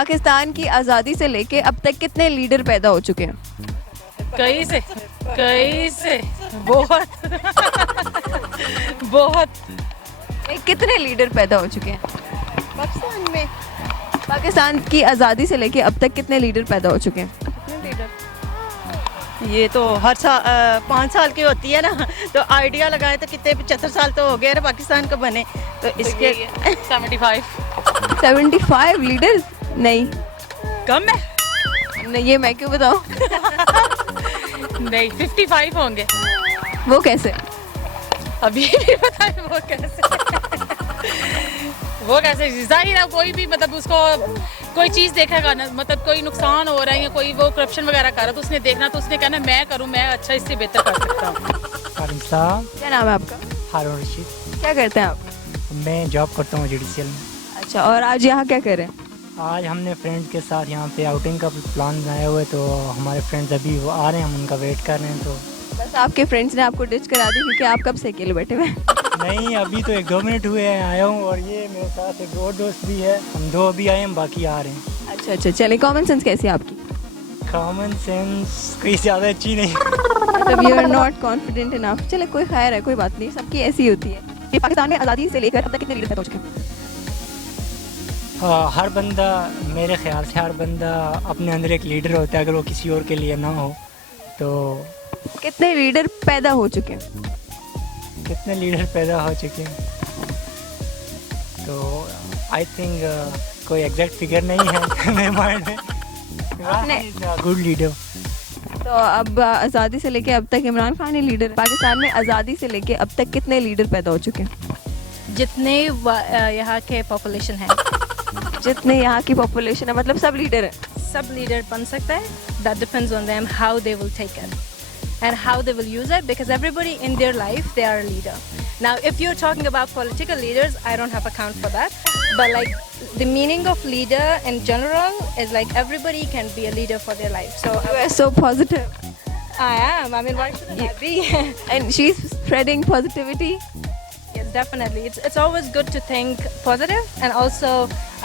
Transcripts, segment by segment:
पाकिस्तान की आज़ादी से लेके अब तक कितने लीडर पैदा हो चुके हैं? कई से बहुत बहुत कितने लीडर पैदा हो चुके हैं पाकिस्तान में पाकिस्तान की आज़ादी से लेके अब तक कितने लीडर पैदा हो चुके हैं? ये तो हर साल 5 साल की होती है ना, तो आइडिया लगाए तो कितने 75 साल तो हो गए ना पाकिस्तान को बने, तो इसके 75 75 लीडर्स? नहीं कम है। नहीं, ये मैं क्यों बताऊं? नहीं 55 होंगे। वो कैसे? अभी भी बताए वो कैसे जाहिर है, कोई भी मतलब उसको कोई चीज़ देखेगा ना, मतलब कोई नुकसान हो रहा है या कोई वो करप्शन वगैरह कर रहा है, तो उसने देखना, तो उसने कहना मैं करूं, मैं अच्छा इससे बेहतर कर सकता हूँ। हारून साहब। क्या नाम है आपका? हारून रशीद। क्या करते हैं आप? मैं जॉब करता हूँ जुडिशियल में। अच्छा, और आज यहाँ क्या कर रहे हैं? आज हमने फ्रेंड्स के साथ यहाँ पे आउटिंग का प्लान बनाया हुआ है, तो हमारे फ्रेंड्स अभी वो आ रहे हैं, हम उनका वेट कर रहे हैं। तो बस आपके फ्रेंड्स ने आपको डिच करा दी क्योंकि आप कब से अकेले बैठे हुए हैं? नहीं, अभी तो 1-2 मिनट हुए हैं आया हूँ, और ये मेरे साथ एक और दोस्त भी है, हम 2 अभी आए हैं, बाकी आ रहे हैं। अच्छा, चलिए, कॉमन सेंस कैसी है आपकी? कॉमन सेंस कोई ज़्यादा अच्छी नहीं। मतलब you are not confident enough. चले, कोई खैर है, कोई बात नहीं, सबकी ऐसी होती है। ये पाकिस्तान में आज़ादी से लेकर अब तक कितने लीडर पैदा हो चुके हैं? हर बंदा, मेरे ख्याल से हर बंदा अपने अंदर एक लीडर होता है, अगर वो किसी और के लिए ना हो तो। कितने लीडर पैदा हो चुके हैं? कितने लीडर पैदा हो चुके हैं तो आई थिंक कोई एग्जैक्ट फिगर नहीं है मेरे माइंड में। Good leader. तो अब आज़ादी से लेके अब तक इमरान खान ही लीडर है। पाकिस्तान में आज़ादी से लेके अब तक कितने लीडर पैदा हो चुके हैं? जितने यहाँ के पॉपुलेशन है, जितने यहाँ की पॉपुलेशन है, मतलब सब लीडर है। सब लीडर बन सकता है। That depends on them how they will take it and how they will use it, because everybody in their life they are a leader. Now if you're talking about political leaders, I don't have account for that, but like the meaning of leader in general is like everybody can be a leader for their life. So You are so positive. I am. I mean, why shouldn't I be? And she's spreading positivity. Yes, definitely. It's always good to think positive, and also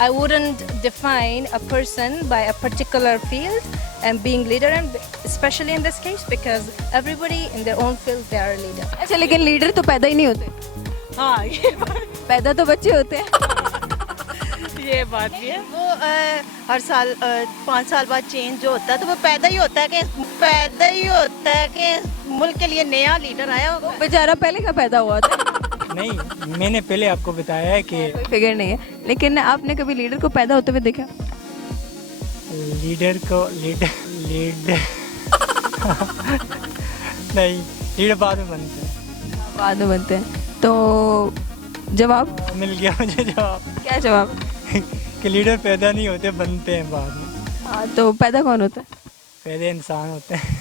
I wouldn't define a person by a particular field and being leader, and especially in this case, because everybody in their own field they are a leader. अच्छा, लेकिन leader तो पैदा ही नहीं होते। हाँ ये पैदा तो बच्चे होते हैं। बात भी है। वो हर साल 5 साल बाद चेंज जो होता है, तो वो पैदा ही होता है कि मुल्क के लिए नया लीडर आया होगा। बेचारा पहले का पैदा हुआ था। नहीं, मैंने पहले आपको बताया है कि कोई फिगर नहीं है, लेकिन आपने कभी लीडर को पैदा होते हुए देखा? लीडर नहीं, लीडर बाद में बनते हैं। बाद में बनते हैं। तो जवाब मिल गया मुझे जवाब। क्या जवाब? कि लीडर पैदा नहीं होते, बनते हैं बाद में। हाँ, तो पैदा कौन होता है? पहले इंसान होते हैं।